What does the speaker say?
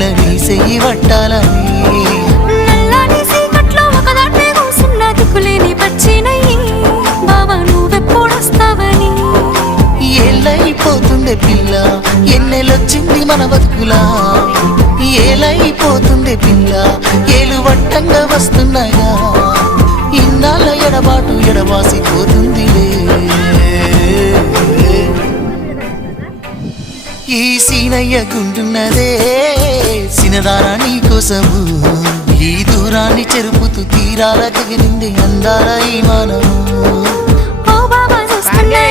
పిల్ల నీ చెయ్యి పట్టాలని నల్లని సీకట్లో ఒకదాన్నే కూసున్న దిక్కులేని పచ్చినయ్యి బావా నువ్వెప్పుడొస్తావని ఏళ్ళైపోతుండే పిల్ల ఎన్నెలొచ్చింది మన బతుకులా ఏలైపోతుండే పిల్ల ఏలు వట్టంగా వస్తున్నాయా ఇన్నాళ్ళ ఎడబాటు ఎడవాసిపోతుందిలే ఈ సీనయ్య గుంటున్నదే సినదారా నీ కోసము ఈ దూరాన్ని చెరుపుతూ తీరాల తగిలింది అందాల ఈ మానవు ఓ బాబా చూస్తున్నా